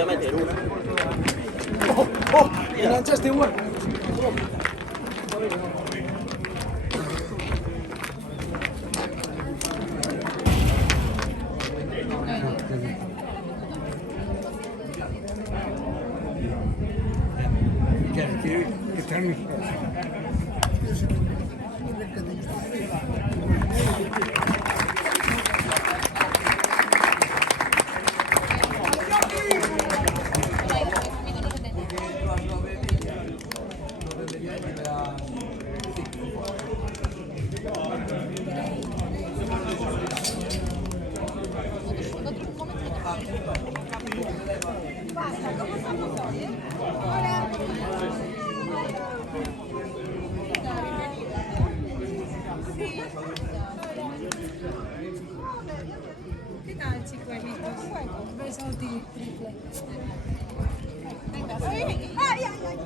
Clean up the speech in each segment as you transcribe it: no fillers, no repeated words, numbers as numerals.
ยังไม่ถ่ายรูป And just in one. ¿Qué tal, chicuelitos? Besos triple. Venga, sí. ¡Ay, ay, ay!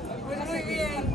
Muy bien.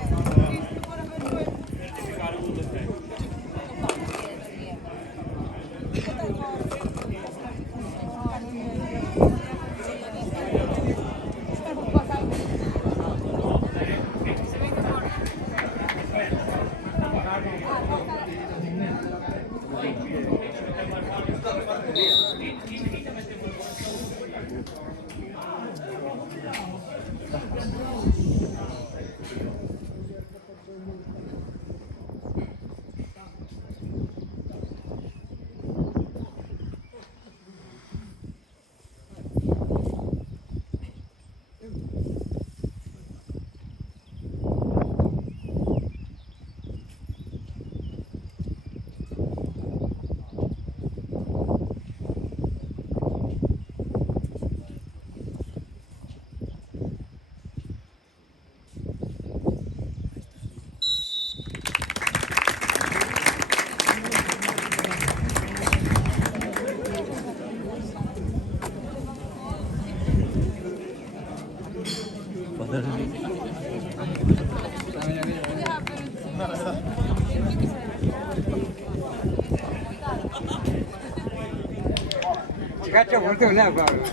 Caccia molto là, Paolo.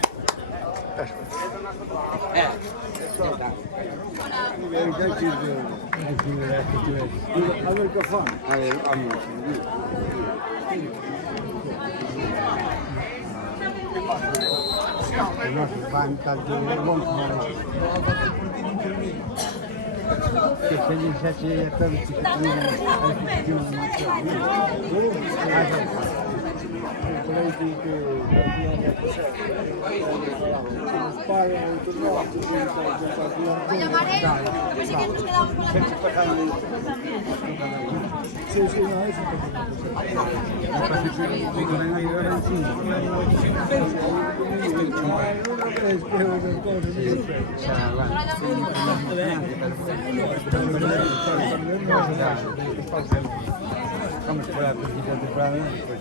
Che se gli piace tanto Lo llamaré. Pensé que nos quedamos con la sì, sì, no, adesso come si può la partita di Francia,